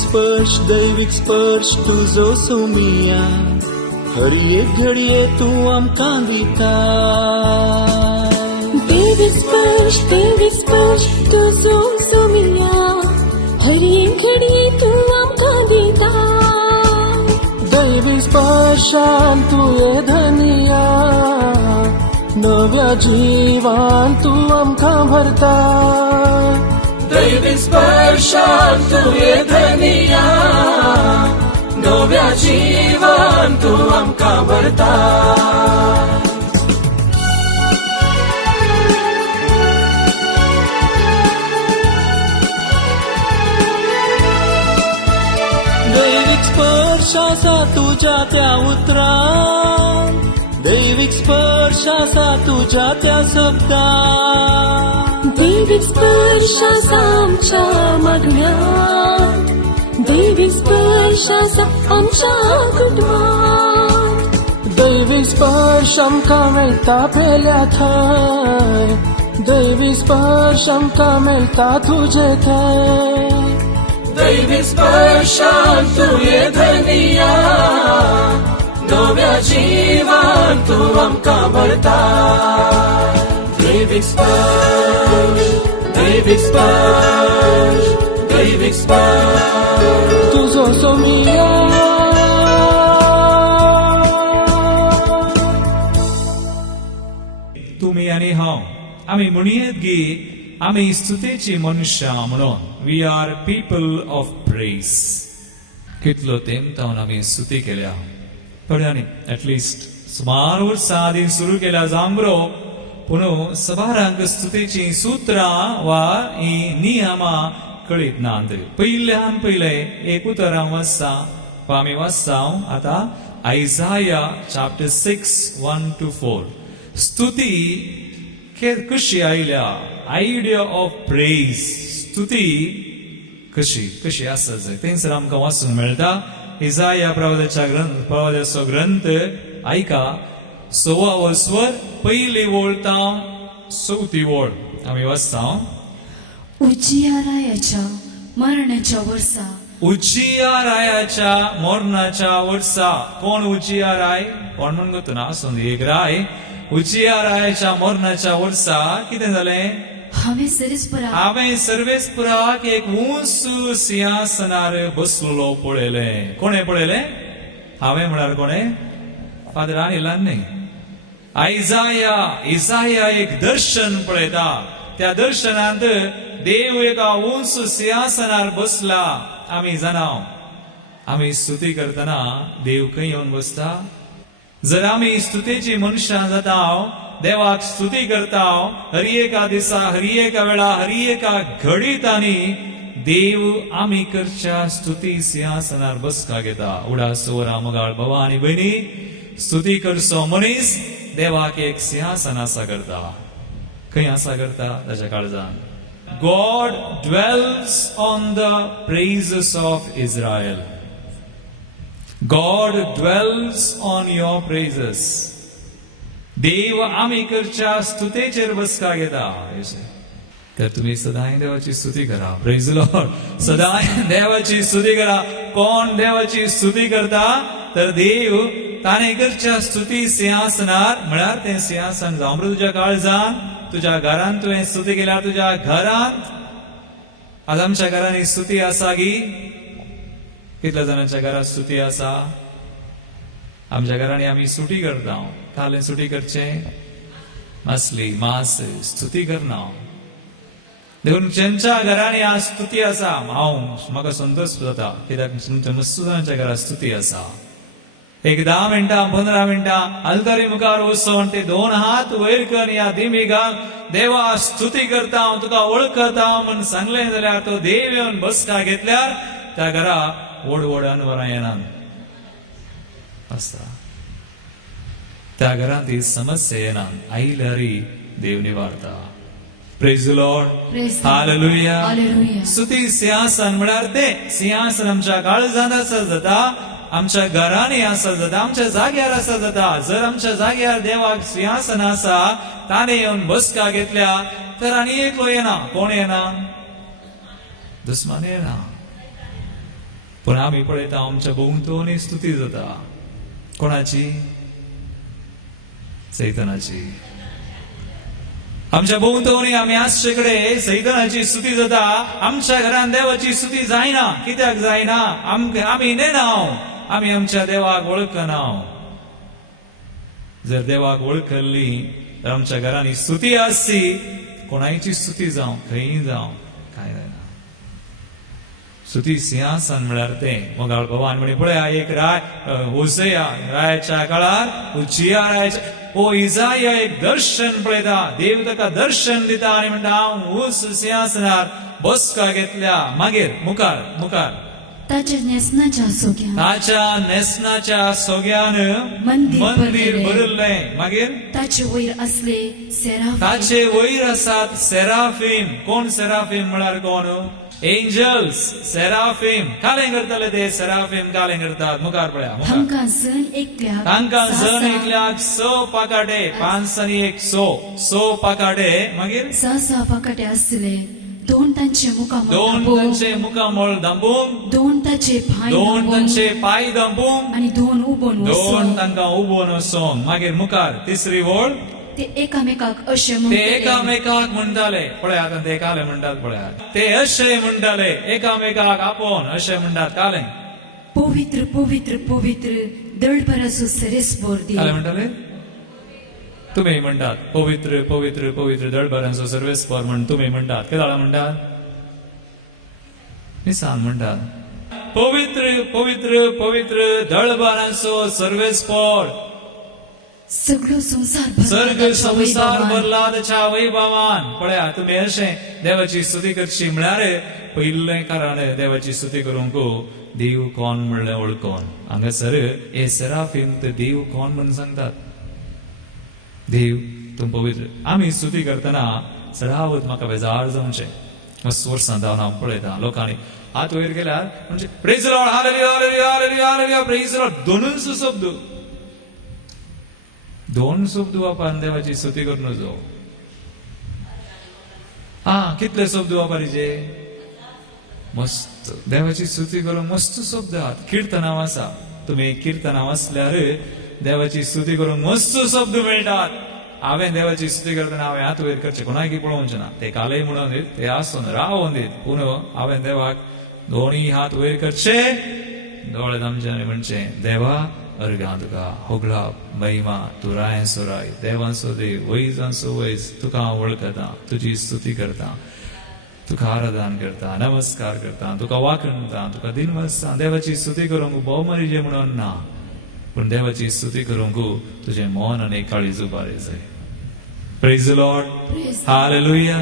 दैविक स्पर्श तुझो सोमिया हर एक घडये तू आमकां दिता दैविक स्पर्श तुझो सोमिया हर एक घडये तू आमकां दिता दैविक स्पर्शान तुये धनिया नव्या जीवान तू आमकां भरता दैविक स्पर्शान तुये धनिया नव्या जीवान तू आमकां भरता दैविक स्पर्श आसा तुझ्या त्या उतरान दैविक स्पर्श आसा तुझ्या त्या शब्दान दैविक स्पर्श आसा आमच्या मागण्यांत दैविक स्पर्श आसा आमच्या कुटुंबांत दैविक स्पर्श आमकां मेळटा पेल्या थंय दैविक स्पर्श आमकां मेळटा तुजे थंय दैविक स्पर्शान तुये धनिया नव्या जीवान तू आमकां भरता दैविक स्पर्श दैविक स्पर्श तुझो सोमिया तुम्ही आणि हांव आमी म्हणयेत गी आमी स्तुतेची मनशां म्हणून we are people of praise कितलो तेंमतावन आमी स्तुती केल्या थोड्यांनी एटलिस्ट सुमार वर्सां आदी सुरू केल्या जावंक बरो पूण सबारांक स्तुतेची सुत्रां वा ही नियमां कळीत नात पयल्यान पयले एक उतर हांव वाचता वा आमी वाचता आतां आयझाया चॅप्टर 6 1-4 स्तुती कशी आयल्या आयडिया ऑफ प्रेज स्तुती कशी आसा जाय थंयसर आमकां वाचूंक मेळटा इसाया प्रवाद्याचो ग्रंथ ऐका 6 स्वर पहिली ओळ तां 4थी ओळ आमी वाचता उजियारायाच्या मरणाच्या वर्सा उजियारायाच्या मरणाच्या वर्सा कोण उजियाराय कोण म्हणून ना आसूं एक राय उजियारायाच्या मरणाच्या वर्सा कितें जालें हांवें सर्वेस्पराक एक उंच सिंहासनार बसलेलो पळयलें कोणे पळयलें हांवें म्हळ्यार कोणे फादरान इलान न्ही इसाया एक दर्शन पळयता त्या दर्शनांत देव एका उंच सिंहासनार बसला आमी जाणाव आमी स्तुती करतना देव खंय येवन बसता जर आमी स्तुतेची मनशां जाता देवाक स्तुती करता हरी एका दिसा हरी एका वेळा हरी एका घडीत आनी देव आमी करच्या स्तुती सिंहासनार बसका घेता उडा सोरा मोगाळ भवा आनी भयणी स्तुती करचो मनीस देवाक एक सिंहासन आसा करता खंय आसा करता ताच्या काळजान God dwells on the praises of Israel God dwells on your praises. देव आमी करच्या स्तुतेचेर बसका घेता तर तुम्ही सदांय देवाची स्तुती करा प्रेज लॉर्ड सदांय देवाची स्तुती करा कोण देवाची स्तुती करता तर देव ताणे करच्या स्तुती सिंहासनार म्हळ्यार तें सिंहासन जावं तुज्या काळजान तुज्या घरांत तुवें स्तुती केल्यार तुज्या घरांत आज आमच्या घरांनी स्तुती आसा गी कितल्या जाणांच्या घरात स्तुती आसा आमच्या घरांनी आमी स्तुती करता काले स्तुती करचे मासली मास स्तुती करना देखून ज्यांच्या घरांनी आज स्तुती आसा हांव म्हाका संतोष जाता कित्याक तुमच्या मस्त जाणांच्या घरात स्तुती आसा एक 10 मिनटां 15 मिनटां अल्तारी मुखार वचून ते 2 हात वयर करून या दिमिगान देवा स्तुती करता तुका वळखता म्हूण सांगलें जाल्यार तो देव येवन बसका घेतल्यार त्या घरा व्हड अनवरां येनात आसता त्या घरांत ही समस्या येनात आयल्यारी देव निवारता प्रेज द लॉर्ड हालेलुया स्तुती सिंहासन म्हळ्यार ते सिंहासन आमच्या काळजांत आसा जाता आमच्या घरांनी आसा जाता आमच्या जाग्यार आसा जाता जर आमच्या जाग्यार देवाक सिंहासन आसा ताणे येवन बसका घेतल्या तर आनी एकलो येना कोण येना दुस्मान येना पण आम्ही पळयता आमच्या भोवतणी स्तुती जाता. कोणाची? सैतानाची. आमच्या भोवतणी आम्ही आसचेकडे सैतानाची स्तुती जाता. आमच्या घरान देवाची स्तुती जायना. कित्याक जायना? आम्ही नेनाव, आम्ही आमच्या देवाक वळखनाव. जर देवाक वळखली तर आमच्या घरांनी स्तुती आसची. कोणाची स्तुती जावं, खंयी जावं, काय जायना. स्तुती सिंहासन म्हळ्यार ते मोगाळ भगवान म्हणे पळया एक होसया रायाच्या काळार उजिया रायाच्या इजाया एक दर्शन पळयता. देव ताका दर्शन दिता आनी म्हणटा हांव ऊस सिंहासनार बसका घेतल्या. मागीर मुखार मुखार ताच्या नेसनाच्या सोग्यान ताच्या नेसनाच्या सोग्यान मंदिर भरलें. मागीर ताचे वयर असले सेराफीम. ताचे वयर आसात सेराफीम. कोण सेराफीम म्हळ्यार कोण? एंजल्स. सेराफीम काले करतले ते. सेराफीम काले करतात. मुखार पळया. तांकां जण एकल्याक तांकां जण एकल्याक 6 पाकाटे. 5 आनी 1 6 पाकाटे. मागीर 6 पाकाटे आसले. 2 तांचे मुखामोळ दांबून 2 ताचे पांय 2 तांचे पाय दांबून आनी 2 उबोन 2 तांकां उबोन वचोंक. मागीर मुखार तिसरी वळ ते एकामेकाक अशें ते एकामेकाक म्हणटाले. पळया आतां ते काले म्हणटात. पळया ते अशे म्हणटाले एकामेकाक आपोवन अशे म्हणटात. काले पवित्र पवित्र पवित्र दळभराचो सेरेस्पोर दी. काले म्हणटाले. तुम्ही म्हणटात पवित्र पवित्र पवित्र दळभरांचो सर्वेस्पर म्हण तुम्ही म्हणटात. केदाळा म्हणटात. मिसान म्हणटात पवित्र पवित्र पवित्र दळभरांचो सर्वेस्पर. सगळो संसार सर्ग संसार भरला त्याच्या वैभवान. पळया तुम्ही अशे देवाची स्तुती करची म्हळ्यार पयलें कारण देवाची स्तुती करूंक देव कोण म्हणलें वळखोन. हांगासर हे सेराफीम ते देव कोण म्हणून सांगतात. देव तूं पवित्र. आमी स्तुती करतना सदावत म्हाका बेजार जावचें. मस्त वर्सां जावन हांव पळयता लोकांनी हात वयर केल्यार म्हणजे praise the Lord hallelujah hallelujah hallelujah hallelujah praise the Lord. दोनूच शब्द 2 शब्द वापरून देवाची स्तुती करून नजो. कितले शब्द वापरीचे? मस्त देवाची स्तुती करून मस्त शब्द आहात. किर्तनां आसा. तुम्ही किर्तनां वाचल्यार देवाची स्तुती करूंक मस्त शब्द मेळटात. हांवें देवाची स्तुती करतना हांवें हात वयर करचे कोणाकी पळोवचें ना. ते कालय म्हणून दीत ते आसून रावोन दीत. पूण हांवें देवाक दोन्ही हात वयर करचे दोळे धामचे आनी म्हणचे देवा अर्गां तुका होगळा महिमा. तूं रायांचो राय देवांचो देव वैजांचो वैज. तुका हांव वळखता. तुजी स्तुती करता. तुका आराधन करता. नमस्कार करता. तुका वाखणता. तुका दिनवसता. देवाची स्तुती करूंक भोवमारीचें म्हणून ना. पण देवाची स्तुती करूंक तुझे मन आनी काळीज उबारे जाय. Praise the Lord hallelujah.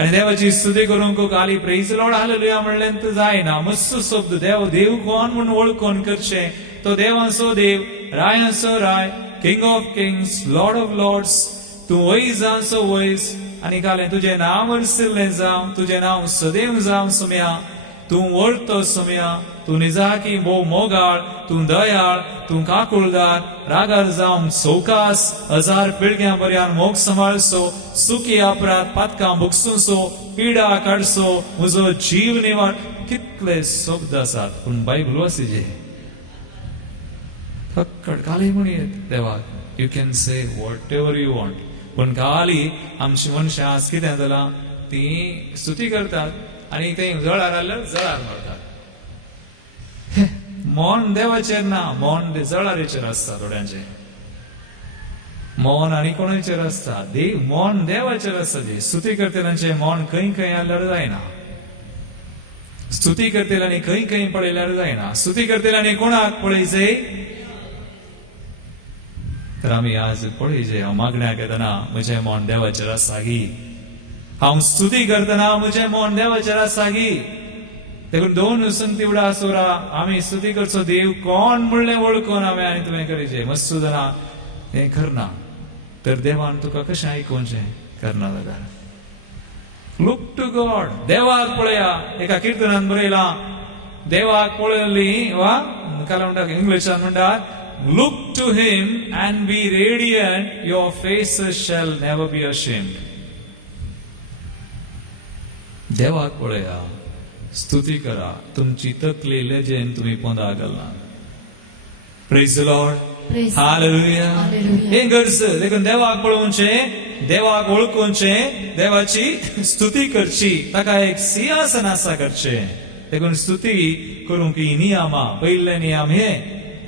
आनी देवाची स्तुती करूंक खाली प्रेज द लॉर्ड हालेलुया म्हणलें जायना. मस्त शब्द देव कोण म्हणून वळखून करचें. तो देवांचो देव रायांचो राय king of kings lord of lords. तूं वैजांचो वैज. आनी काले तुजें नांव वर्सिल्लें जावं. तुजें नांव सदैव जावं सुम्या. तूं वर्तो सुम्या. तूं निजाकी भोव मोगाळ. तूं दयाळ. तूं काकुळदार. रागार जावं सौकास. 1000 पिळग्यां पर्यान मोग सांबाळसो. सुखी अपराध पातकां बुकसूसो. पिडा काडसो. म्हजो जीव निवाड. कितले शब्द आसात. पूण बायबल वाचिजे फकत काली म्हणयेत देवाक. You can say what ever you want. पण खाली आमची मनशां आज कितें जालां ती स्तुती करतात आनी ते जळार आल्यार जळार मारतात. मन देवाचेर ना. मन जळारेचेर आसता थोड्यांचे. मन आनी कोणाचेर आसता. देव मन देवाचेर आसता. स्तुती करतल्यांचे मन खंय खंय आल्यार जायना. स्तुती करतल्यांनी खंय खंय पळयल्यार जायना. स्तुती करतल्यांनी कोणाक पळयचे तर आमी आज पळयचे. हांव मागण्याक येतना म्हजें मन देवाचेर आसा गी. हांव स्तुती करतना म्हजें मन देवाचेर आसा गी. देखून 2 संगतीवडा सोरा आमी स्तुती करचो. देव कोण म्हणलें वळखून हांवें आनी तुवें करचें. मस्त जाणां हें करना तर देवान तुका कशें आयकोवचें करना जाल्यार. Look to God. देवाक पळया. एका किर्तनान बरयलां देवाक पळयली वा काल म्हणटा इंग्लिशान म्हणटात look to him and be radiant. Your faces shall never be ashamed. देवाक पळया. स्तुती करा तुमची तकली लेजेन तुम्ही पोंदा घालना praise the Lord Praise hallelujah Hallelujah. हे गरज देखून देवाक पळोवचे देवाक ओळखूचे देवाची स्तुती करची ताका एक सिंहासन आसा करचे देखून स्तुती करूंक ही नियमा पयले नियम हे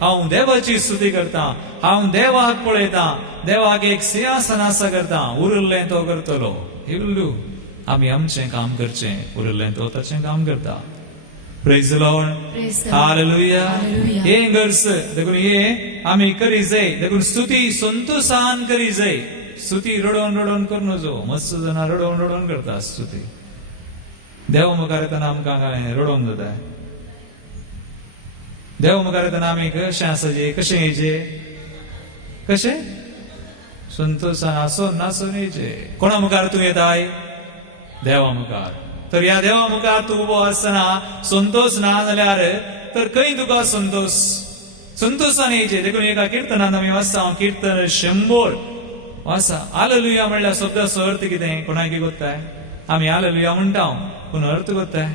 हांव देवाची स्तुती करता हांव देवाक पळयता देवाक एक सिंहासन आसा करता उरलें तो करतलो हे बोलू आमी आमचें काम करचें उरलें तो ताचें काम करता praise the Lord Praise the Lord. Hallelujah Hallelujah. हे गरज देखून हे आमी करी जाय देखून स्तुती संतोषान करी जाय स्तुती रडोन रडोन करू नजो मस्त जाणां रडोन रडोन करता स्तुती देव मुखार येताना आमकां काय रडोन जाता देव मुखार येताना आमी कशें आसाचे कशें येचे कशें संतोषान आसोन नासोन येचे कोणा मुखार तूं येताय देवा मुखार तर ह्या देवा मुखार तूं उबो आसतना संतोष ना जाल्यार तर खंय तुका संतोषान येचे देखून एका किर्तनान आमी वाचता किर्तन 100 वाचा हालेलुया म्हणल्यार शब्दाचो अर्थ कितें कोणाक कोत्ताय आमी हालेलुया म्हणटा पूण अर्थ कोत्ताय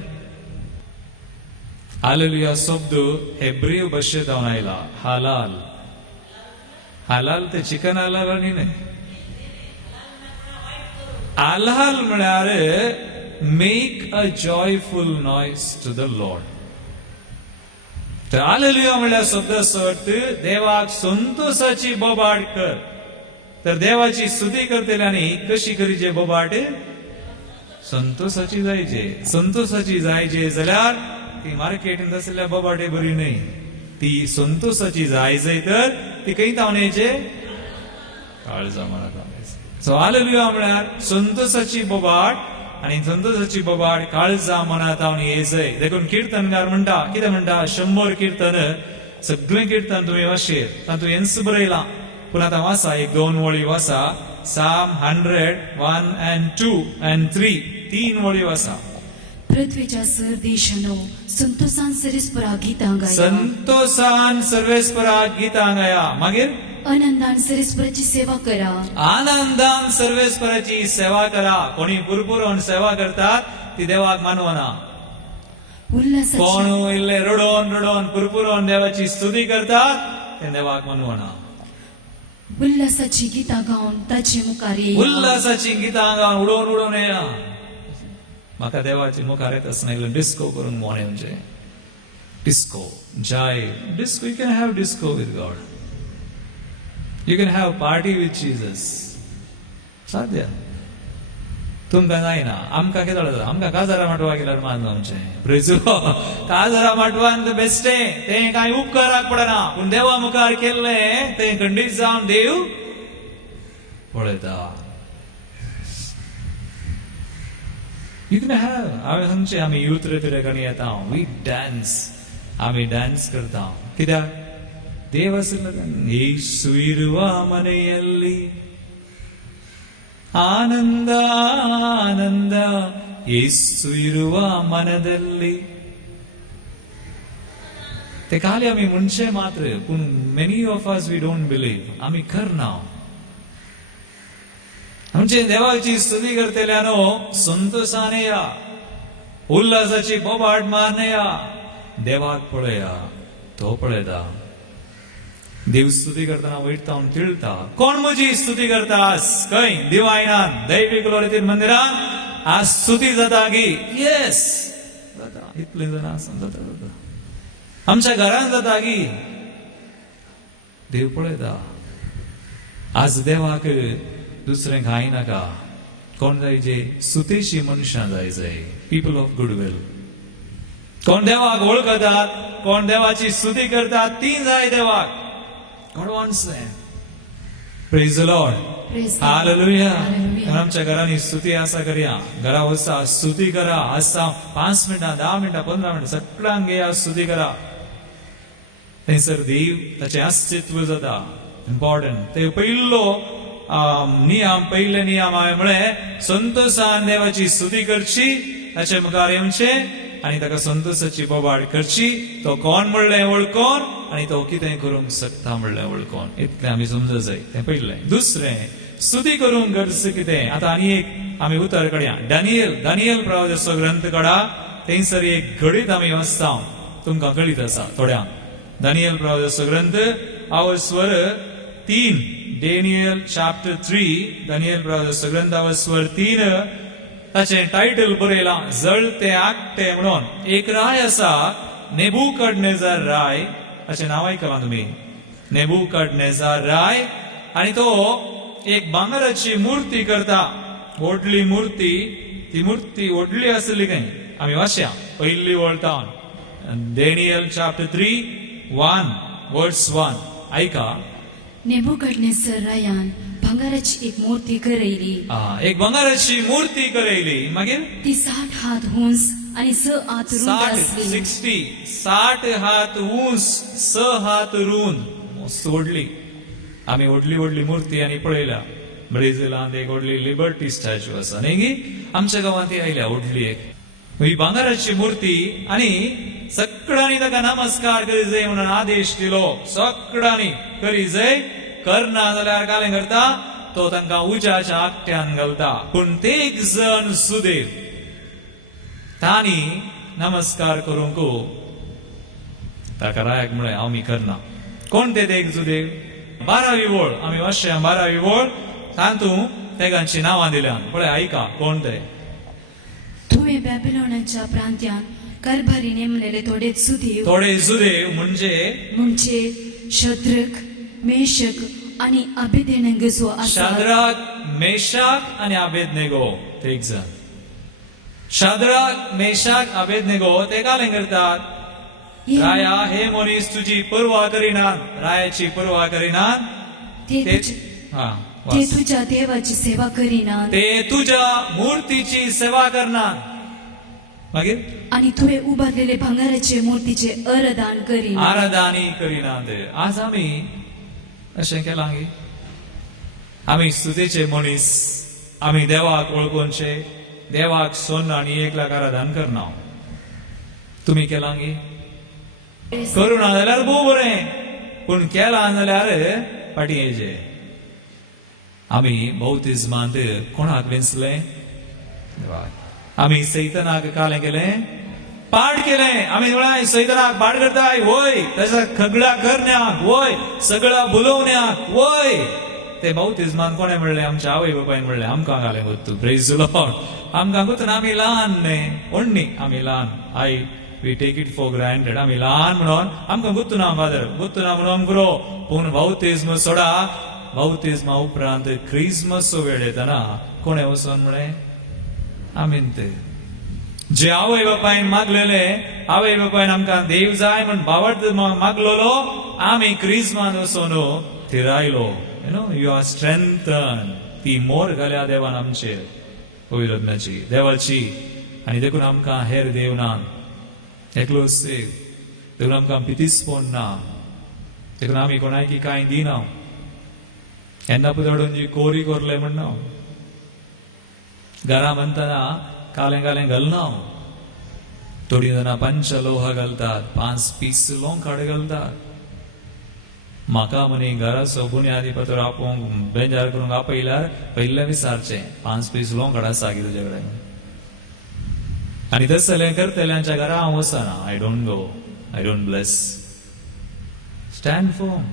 हालेलुया शब्द हेब्रेव भाशेंतल्यान आयला हालाल हालाल ते चिकन हालाल आनी न्हय हालाल म्हळ्यार make a joyful noise to the Lord तर हालेलुया म्हळ्यार शब्दाचो अर्थ देवाक संतोषाची बोबाड कर तर देवाची स्तुती करतल्यांनी कशी करीचे बोबाट संतोषाची जायचे जाल्यार ती मार्केटींत आसलेल्या बोबाटे बरी न्हय ती संतोषाची जाय तर ती खंय तावनेचे काळजा मनात सो हालेलुया म्हळ्यार संतोषाची बोबाट आणि संतोषाची बोबाट काळजा मनात येजय देखून कीर्तनकार म्हणटा कितें म्हणटा 100 कीर्तन सगळें कीर्तन तुम्ही वाचशीत तातूंत हेंच बरयलां पूण आतां वाचा एक 2 वळी वाचा Psalm 100 1 and 2 and 3 3 वळी वाचा पृथ्वीच्या सर देशानो संतोषान सरेस्परा गितां गाया संतोषान सर्वेस्पराक गितां गाया मागीर आनंदान सरेस्पराची सेवा करा आनंदान सर्वेस्पराची सेवा करा कोणी पुरपुरोन सेवा करतात ती देवाक मानवना कोण उल्हासाची इल्ले रडोन रडोन पुरपुरोन देवाची स्तुती करतात ते देवाक मानवना उल्हासाची गितां गावन ताचे मुखार येया उल्हासाची गितां गावन उडोवन उडोवन येया म्हाका देवाची मुखार येता आसतना इल्लो डिस्को करून मोन येवचें डिस्को जाय disco you can have disco with God You can have party with Jesus. साध्य तुमकां जायना आमकां कितें जाता आमकां काजारा माटवा गेल्यार मान आमचें प्रेज काजारा माटवान बेस्टे तें कांय उपकाराक पडना पूण देवा मुखार केल्लें तें खंडीत जावन देव पळयता You can have हांवें सांगचें आमी यूथ रेतुरेकांनी येता वी डान्स आमी डान्स करता कित्याक ದೇವ ಯೇಸು ಇರುವ ಮನೆಯಲ್ಲಿ ಆನಂದ ಆನಂದ ಯೇಸು ಇರುವ ಮನದಲ್ಲಿ ते खाली आम्ही म्हणचे मात्र पूण many of us we don't believe आम्ही करना आमचे देवाची स्तुती करतल्यानो संतोषाने या उल्हासाची बोबाट मारने या देवाक पळया तो पळयता देव स्तुती करताना वयता तिळता कोण म्हजी स्तुती करतास खंय दिवायनान दैवीक लोलयेंत मंदिरान आज स्तुती जाता गी येस जाता इतले जाण आसा जाता आमच्या घरान जाता गी देव पळयता आज देवाक दुसरें खाय नाका कोण जाय जे स्तुतीची मनशां जाय पीपल ऑफ गुडविल कोण देवाक वळखतात कोण देवाची स्तुती करतात ती जाय देवाक God wants them. Praise the Lord. Praise the Lord. Hallelujah. Hallelujah. आमच्या घरांनी स्तुती आसा करया घरा वचा स्तुती करा आसा 5 मिनिटां 10 मिनिटां 15 मिनिटां सगळ्यांक घेया स्तुती करा थंयसर देव ताचें अस्तित्व जाता इम्पॉर्टंट ते पयलो पयले नियम हांवें म्हळें संतोषान देवाची स्तुती करची ताचे मुखार येवचें आनी ताका संतोषाची बोबाड करची तो कोण म्हणलें वळखोन आनी तो कितें करूंक शकता म्हणलें वळखोन इतलें आमी समजूं जाय तें पयलें दुसरें स्तुती करूंक गरज कितें आतां आनी एक आमी उतर काडया दानियल प्रवादीचो ग्रंथ काडा थंयसर एक घडीत आमी वचता तुमकां कळीत आसा थोड्यांक. दानियल प्रवाचो ग्रंथ आवस्वर 3, डेनियल चॅप्टर 3, दानियल प्रवाचो ग्रंथ आवस्वर 3, ताचे टायटल बरयलां जळते आकटे म्हणून. एक राय आसा नेबुकडनेझार राय, ताचें नांव आयकलां तुमी, नेबुकडनेझार राय. आनी तो एक भांगराची मूर्ती करता, व्हडली मूर्ती. ती मूर्ती व्हडली आसली काय आमी वाचया पयली वळतावन डेनियल चॅप्टर 3, 1 वर्स 1 आयका. नेबुकडनेझर रायान भांगाराची एक मूर्ती करयली. एक भांगराची मूर्ती करयली. मागीर ती 60 हात उंच आणि 6 हात रुंद आसली. 60 हात उंच 6 हात रुंद. मस्त व्हडली. आमी व्हडली व्हडली मूर्ती आनी पळयल्या. ब्रेजिलांत एक व्हडली लिबर्टी स्टॅच्यू आसा न्ही, आमच्या गांवांत ती आयल्या व्हडली एक. ही भांगराची मूर्ती आनी सगळ्यांनी ताका नमस्कार करी जाय म्हणून आदेश दिलो. सगळ्यांनी करी जाय. करना जाल्यार कालें करता तो तांकां उज्याच्या आकट्यान घालता. पूण ते एक जण सुदैव तांणी नमस्कार करूंक ताका रायाक म्हळें हांव मी करना. कोण ते एक सुदैव? 12वी वळ आमी वाचया. 12वी वळ तातूंत तेगांची नांवां दिल्यान. पळय आयका कोण ते. तुवें बॅबिलोनाच्या प्रांत्यान कारभारी नेमलेले थोडे सुदैव म्हणजे शद्रक, मेशक आणि अबेदनेगो आसात. शाद्राक, मेशाक आणि अबेदनेगो ते एक जण. शाद्राक, मेशाक, अबेदनेगो ते कालें करतात. राया हे मनीस तुजी पर्वा करिनात, रायाची पर्वा करिनात. ते तुझ्या देवाची सेवा करिनात. ते तुझ्या मूर्तीची सेवा करनात. मागीर आणि तुवें उबारलेले भांगाराचे मूर्तीचे आराधन करिनात. आराधनी करिनात. आज आमी अशें केलां गी. आमी स्तुतेचे मनीस, आमी देवाक वळखूनचे, देवाक सोन्न आनी एकल्याक आराधन करना. तुमी केलां गी? करूना जाल्यार भोव बरें, पूण केलां जाल्यार फाटीं येयचे. आमी बौतिजमांत कोणाक वेंचले? आमी सैतानाक कालें केलें? पाड केलें. आमी म्हळाय सैतानाक पाड करताय वय, ताच्या सगळ्या करण्याक वय, सगळ्या बुलोवण्याक वय. ते बौतिजमांत कोणें म्हणलें? आमच्या आवय बापायन म्हणलें. आमकां घालें गुत्तू. Praise the Lord. आमकां गुत्तून आमी ल्हान न्ही, व्हडली आमी ल्हान. We take it for granted. आमी ल्हान म्हणून आमकां गुत्तू ना फादर, गुत्तू ना म्हणून पुरो. पूण बौतिजम सोडा. बौतिजमा उपरांत क्रिसमसचो वेळ येताना कोणें वचोन म्हळें? आमीन ते जे आवय बापायन मागलेले, आवय बापायन आमकां देव जाय म्हण बावट मागलोलो, आमी क्रिसमास वचोन थिरायलो. You R strengthen. ती मोर घाल्या देवान आमचेर पवित्रत्म्याची, देवाची. आनी देखून आमकां हेर देव ना, एकलोच देव. देखून आमकां पितीसपण ना. देखून आमी कोणायकी कांय दिना. केन्ना पुताडून जी कोरी करले म्हणना, घरा म्हणतना कालें कालें घालना. थोडी जाणां पंचलोह घालतात, 5 पीस लोंकाड घालतात. म्हाका म्हणी घराचो बुन्यादी पत्र आपोवंक बेजार करूंक आपयल्यार पयलें विचारचें 5 पीस लोंकाड आसा की तुजे कडेन. आनी तसलें करतल्यांच्या घरा हांव वचना. I don't go, I don't bless. Stand firm.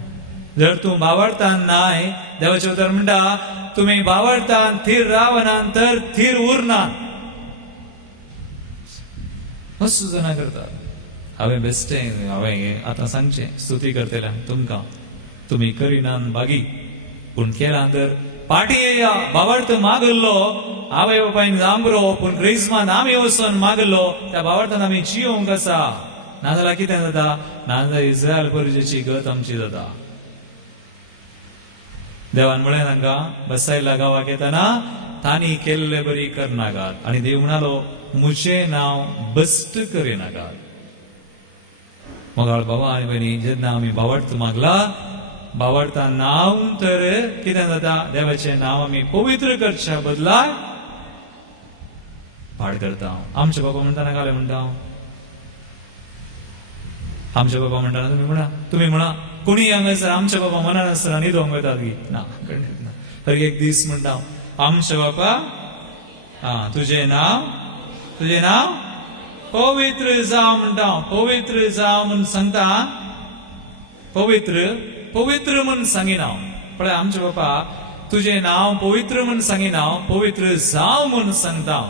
जर तूं बावळतान नाय, देवाचें उतर म्हणटा तुमी बावळतान थीर रावनात तर थीर उरनात. मस्त जाणां करतात. हांवें बेश्टें हांवें आतां सांगचें स्तुती करतल्यांक तुमकां, तुमी करिनात बागी, पूण केलां तर पाटी येया. बावळत मागल्लो आवय बापायन जांबरो, पूण क्रिसमास आमी वचोन मागल्लो त्या बावळतान आमी जियोंक आसा. नाजाल्यार कितें जाता? नाजाल्यार इस्रायल परजेची गत आमची जाता. देवान म्हळें तांकां बसायला गांवाक येताना तांणी केल्ले बरी करनाकात. आनी देव म्हणालो मुझें नांव बस्ट करिनाकात. मोगाळ बाबा आनी भयणी, जेन्ना आमी बावळत मागला, बावळता नांव तर कितें जाता? देवाचें नांव आमी पवित्र करच्या बदला पाड करता. आमचे बाबा म्हणटाना कालें म्हणटा, आमचे बाबा म्हणटाना तुमी म्हणा कोणी हांगासर आमचे बाबा मनान आसतना न्हिदोंक वतात गी ना, खंडीत ना. तर एक दीस म्हणटा आमचे बाबा तुजें नांव पवित्र जाव म्हणटा पवित्र जाव म्हणून सांगता पवित्र पवित्र म्हणून सांगिना पण आमचे बापा तुझे नाव पवित्र म्हणून सांगिना पवित्र जाव म्हणून सांगता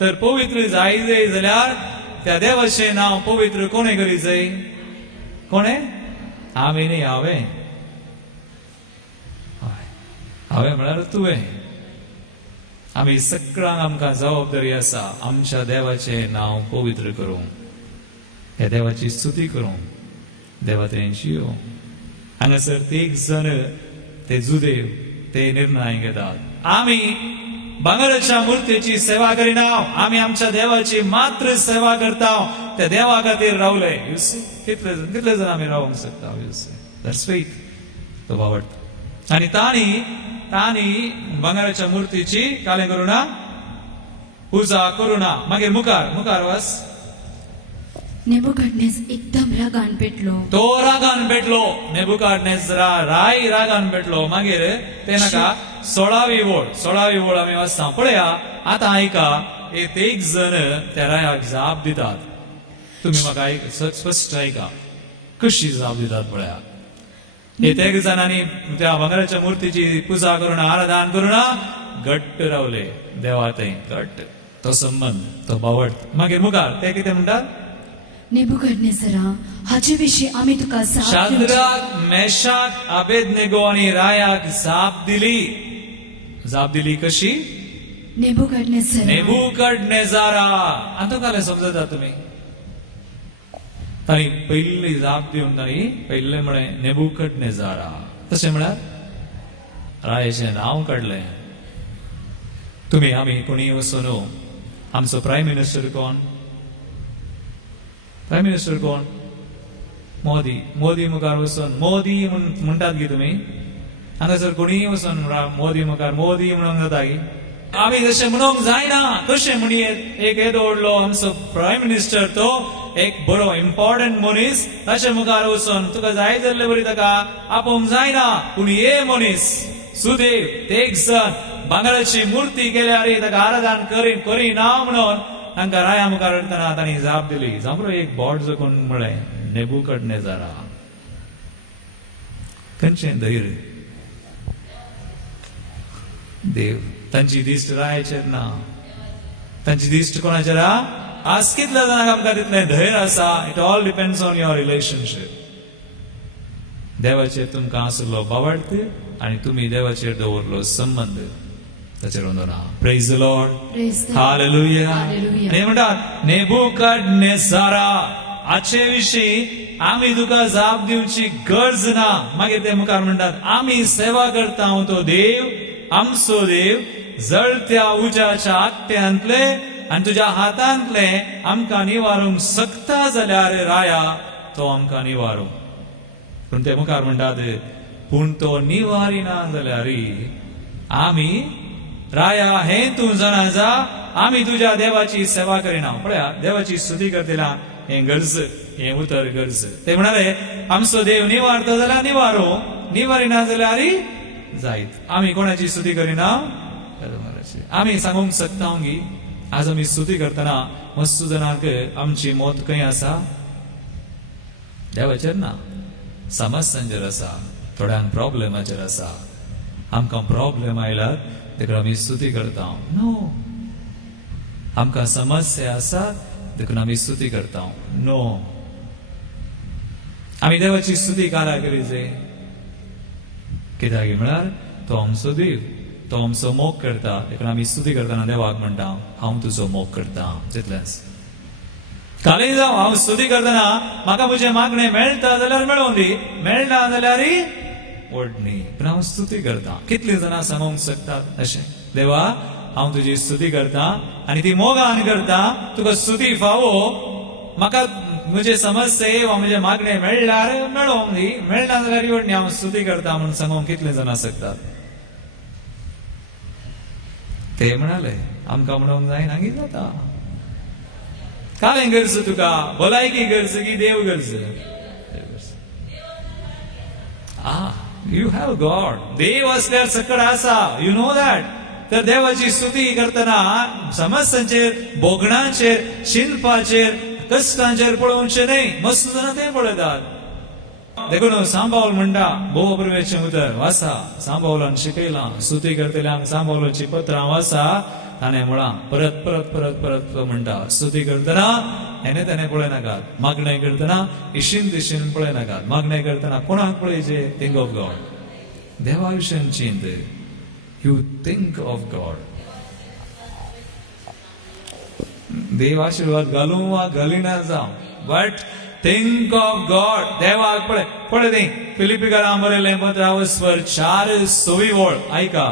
तर पवित्र जायचे जाल्यार त्या देवाचे नाव पवित्र कोणे करीचे कोणे आम्ही नाही हांवें म्हळ्यार तुवें आमी सगळ्यांक आमकां जबाबदारी आसा आमच्या देवाचें नांव पवित्र करूंक ह्या देवाची स्तुती करूंक देवा तेंची हांगासर तेग जण ते जुदेव ते निर्णय घेतात आमी भांगराच्या मुर्तेची सेवा करिना आमी आमच्या देवाची मात्र सेवा करता त्या देवा खातीर रावले कितले जण आमी रावूंक शकता दॅट्स फेथ तो आवडटा आनी तांणी भांगराच्या मुर्तीची कालें करूना पुजा करूना मागीर मुखार वास नेबुकदनेझर एकदम रागान पेटलो तो रागान पेटलो नेबुकदनेझर रागान पेटलो मागीर ते नाका 16वी ओळ आमी वाचता पळया आतां आयका एक जण त्या रायाक जाप दितात तुम्ही म्हाका स्पश्ट आयका कशी जाप दितात पळया एक जणांनी त्या भांगराच्या मुर्तीची पुजा करून आराधना करून घट्ट रावले देवा थंय घट्ट तो संबंध तो बावट मागीर मुखार ते कितें म्हणटात नेबुकदनेझरा हाचे विशीं आमी तुका शाद्राक मेशाक अबेदनेगो आनी रायाक जाप दिली कशी नेबुकदनेझरा आतां काले समजता तुमी ताणी पयली जाप दिवन ताणी पयले म्हळें नेबुकदनेझरा तशें म्हळ्यार रायाचें नांव काडलें तुमी आमी कोणी वचून आमचो प्रायम मिनिस्टर कोण मोदी मुखार वचून मोदी म्हणटात गी तुमी हांगासर कोणी वचून मोदी मुखार मोदी म्हणूंक जाता गी आमी तशें म्हणूंक जायना कशें म्हणयेत एक येदो व्हडलो आमचो प्रायम मिनिस्टर तो एक बरो इम्पॉर्टंट मनीस ताचे मुखार वचून तुका जाय जाल्ले बरी ताका आपोवंक जायना पूण हे मनीस सुदेव ते जण भांगराची मुर्ती केल्यार ताका आराधना करिना म्हणून तांकां राया मुखार हाडटना तांणी जाप दिली जांबरो एक बोट जोखून म्हळें नेबुकदनेझरा खंयचें धैर्य देव तांची दिश्ट रायाचेर ना तांची दिश्ट कोणाचेर आज कितल्या जाणांक आमकां तितलें धैर्य आसा it all depends on your relationship देवाचेर तुमकां आसलो बावट आनी तुमी देवाचेर दवरलो संबंध ताचेर ना प्रेज द लॉर्ड हालेलुया हे म्हणटात नेबुकदनेझरा हाचे विशीं आमी तुका जाप दिवची गरज ना मागीर ते मुखार म्हणटात आमी सेवा करता तो देव आमचो देव जळत्या उज्याच्या आकट्यांतले आनी तुज्या हातांतले आमकां निवारूंक शकता जाल्यार राया तो आमकां निवारूंक पूण ते मुखार म्हणटात पूण तो निवारिना जाल्यार आमी राया हे तूं जाणा जा आमी तुज्या देवाची सेवा करिना पळया देवाची स्तुती करतला हे गरज हे उतर गरज ते म्हणाले आमचो देव निवारता जाल्यार निवारो निवारिना जाल्यार जायत आमी कोणाची स्तुती करिना आमी सांगूंक शकता की आज आमी स्तुती करतना मस्त जणांक आमची मोत खंय आसा देवाचेर ना समस्यांचेर आसा थोड्यांक प्रॉब्लेमाचेर आसा आमकां प्रॉब्लेम आयल्यार देखून आमी स्तुती करता नो आमकां समस्या आसा देखून आमी स्तुती करता नो आमी देवाची स्तुती काला करीचे कित्याक म्हळ्यार तो आमचो देव तो आमचो मोग करता देखून आमी स्तुती करतना देवाक म्हणटा हांव तुजो मोग करता तितलेंच कालय जावं हांव स्तुती करतना म्हाका म्हजें मागणें मेळटा जाल्यार मेळोवन दी मेळना जाल्यार ओडणी पूण हांव स्तुती करता कितलीं जाणां सांगूंक शकतात अशें देवा हांव तुजी स्तुती करता आनी ती मोगान करता तुका स्तुती फावो म्हाका म्हजे समस्ये वा म्हजे मागणें मेळ्ळ्यार मेळोवंक दी मेळना जाल्यार ओडणी हांव स्तुती करता म्हूण सांगूंक कितले जाणां शकतात ते म्हणाले आमकां म्हणूंक जायना की जाता कालें गरज तुका भलायकी गरज की देव गरज You have God. देव असल्यार सकड आसा. You know that. तर देवाची स्तुती करतना समस्यांचेर, भोगणांचेर, शिल्पाचेर, कश्टांचेर पळोवचें न्ही. मस्त जाणां ते पळयतात. देखून सांबावल म्हणटा बोव परमेश्वर उतर वाचा. सांबावलान शिकयलां स्तुती करतल्यांक सांबावलाची पत्रां वाचा. ताणें म्हळां परत परत परत परत म्हणटा स्तुती करतना हेणे तेणे पळयनाकात, मागणें करतना इशीन तिशीन पळयनाकात, मागणें करतना कोणाक पळयचे? Think of God. देवा विशयी चिंत. You think of God. देव आशीर्वाद घालूं वा घालिना जावं, बट थिंक ऑफ गॉड. देवाक पळय पळय ती फिलिपिकारांक बरयलें पत्र 4:26 ऐका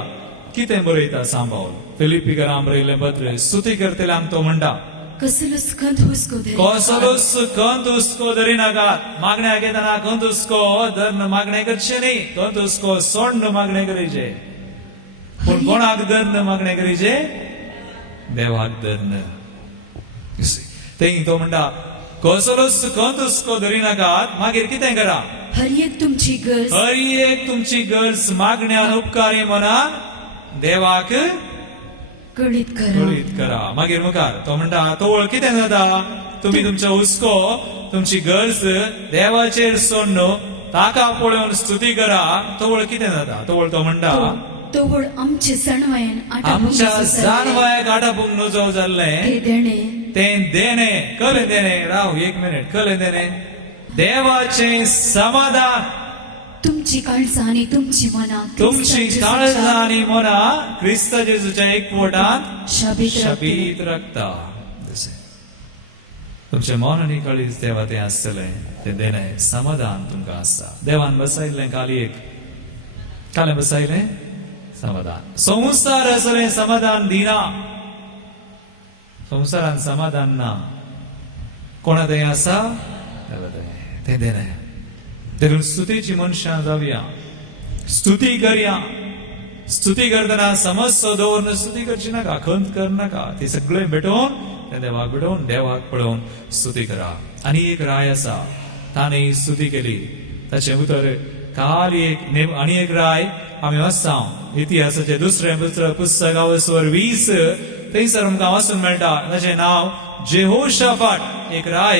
कितें बरयता सांबावल. फिलिपिकारांक बरयलें पत्र स्तुती करतल्यांक तो म्हणटा कसलोच खंत हुस्को धरी कसलोच खंत हुस्को धरिनाकात. मागण्या घेतना खंत हुस्को धरून मागणें करचें न्ही. खंत हुस्को सोडून मागणें करचें. पूण कोणाक धरून मागणें करचें? देवाक धरून. थंय तो म्हणटा कसलोच खंत हुस्को धरिनाकात. मागीर कितें करा? हर एक तुमची गरज हर एक तुमची गरज मागण्यान उपकारी मनान देवाक कळीत कळीत करा. मागीर मुखार तो म्हणटा तोवळ कितें जाता? तुमी तुमचो हुस्को, तुमची गरज देवाचेर सोडून ताका पळोवन स्तुती करा. तोवळ कितें जाता? तोवळ तो म्हणटा तोवळ आमचे जाणवयान आमच्या जानवयाक आटापूंक नजो जाल्लें तें देणें. कलें देणें. राव एक मिनिट. कलें देणें. देवाचें समाधान. तुमची काळजां आनी तुमची मनां तुमची काळजां आनी मनां क्रिस्त जेजूच्या एकवटान शाबीत शाबीत राखता. तुमचे मन आनी काळीज देवा तें आसतलें. तें देणें समाधान तुमकां आसता. देवान बसयल्लें कालें बसयलें समाधान. संवसार असलें समाधान दिना. संवसारान समाधान ना. कोणा थंय आसा? तें देणें. देखून स्तुतीची मनशां जावया. स्तुती करया. स्तुती करतना समस्या दवरून स्तुती करची नाका. खंत करनाका. ती सगळें भेटोवन तें देवाक भेटोवन देवाक पळोवन स्तुती करा. आनी एक राय आसा. ताणें स्तुती केली ताचें उतर काल आनी एक राय आमी वाचता. इतिहासाचें दुसरें पुस्तक 20 थंयसर आमकां वाचूंक मेळटा. ताचें नांव जेहोशाफाट. एक राय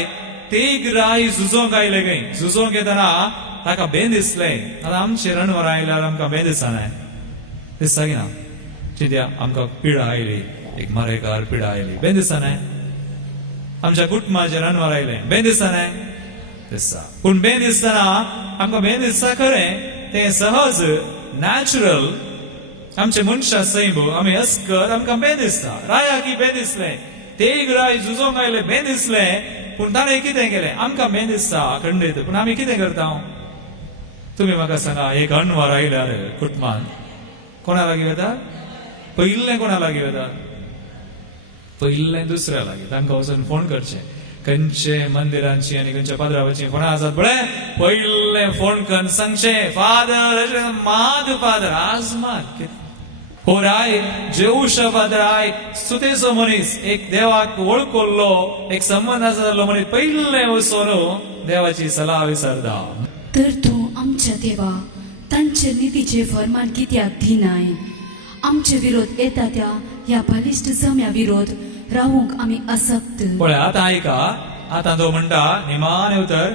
तेग राय झुजोंक आयले खंय. झुजोंक येतना ताका बें दिसलें. आतां आमचे रणवर आयल्यार आमकां बें दिसना. दिसता की ना? कित्याक आमकां पिडा आयली. एक मारेकार पिडा आयली. बें दिसना? आमच्या कुटुंबाचे रणवर आयलें. बें दिसना? दिसता. पूण बें दिसतना आमकां बें दिसता खरें. तें सहज नॅचरल आमचे मनशा सैम आमी अस्कर आमकां बें दिसता. रायाकी बें दिसलें. तेग राय झुजोंक आयले. बें दिसलें. पूण ताणें कितें केलें? आमकां बें दिसता खंडीत. पूण आमी कितें करता? तुमी म्हाका सांगा. एक अणवर आयल्यार कुटुंबान कोणा लागीं वतात? पयिल्लें कोणा लागीं वतात? पयिल्लें दुसऱ्या लागीं. तांकां वचून फोन करचें. खंयचे मंदिरांची आनी खंयच्या पाद्रावाची फोनां आसात पळय. पयिल्लें फोन करून सांगचें फादर माद फादर आज मात हो राय जेहोशाफाट राय स्तुतेचो मनीस. एक देवाक वळखलो एक संबंध आसा जाल्लो मनीस पयिल्लें वचून देवाची सलाह विचारता. तर तूं आमच्या देवा तांचे नितीचे फरमान कित्याक दिनाय? आमचे विरोध येता त्या ह्या बलिश्ट जम्या विरोध रावूंक आमी आसक्त. पळय आतां आयका. आतां तो म्हणटा निमाणे उतर.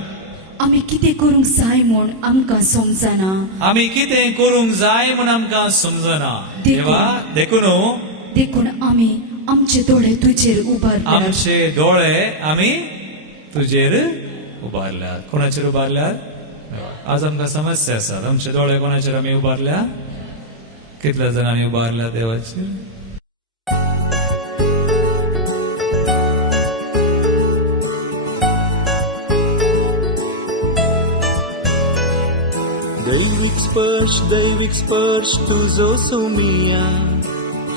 आमी कितें करूंक जाय म्हूण आमकां समजना. आमी कितें करूंक जाय म्हूण आमकां समजना. देवा देखून आमी आमचे दोळे तुजेर उबारल्यात. आमचे दोळे आमी तुजेर उबारल्यात. कोणाचेर उबारल्यात? आज आमकां समस्या आसात. आमचे दोळे कोणाचेर आमी उबारल्या? कितल्या जाणांनी उबारल्या देवाचेर? दैविक स्पर्श तुजो सोमिया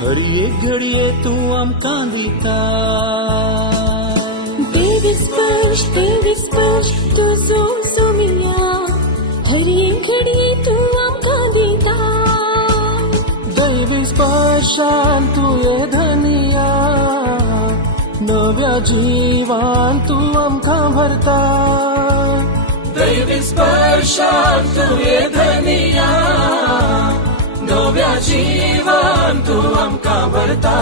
हर एक घडये तू आमकां दिता. दैविक स्पर्श तुजो सोमिया हर एक घडये तू आमकां दिता. दैविक स्पर्शान तुये धनिया नव्या जिवान तू आमकां भरता. दैविक स्पर्शान तुये धनिया नव्या जीवन तू आमकां भरता.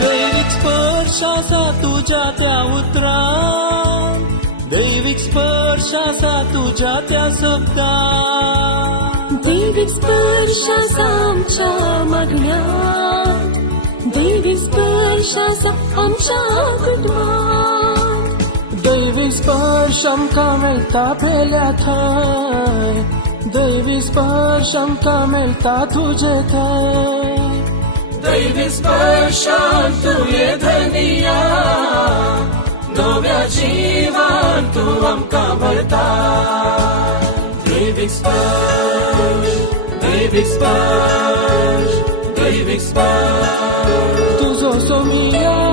दैविक स्पर्श आसा तुझ्या त्या उतरां, दैविक स्पर्श आसा तुझ्या त्या शब्दां, दैविक स्पर्श आसा आमच्या मागण्यांत, दैविक स्पर्श आसा आमच्या कुटुंबांत, दैविक स्पर्श आमकां मेळटा पेल्या थंय, दैविक स्पर्श आमकां मेळटा तुजे थंय. दैविक स्पर्शान तुवें धनिया, नव्या जीवन तू आमकां भरता. दैविक स्पर्श, दैविक स्पर्श, दैविक स्पर्श तुजो सोमिया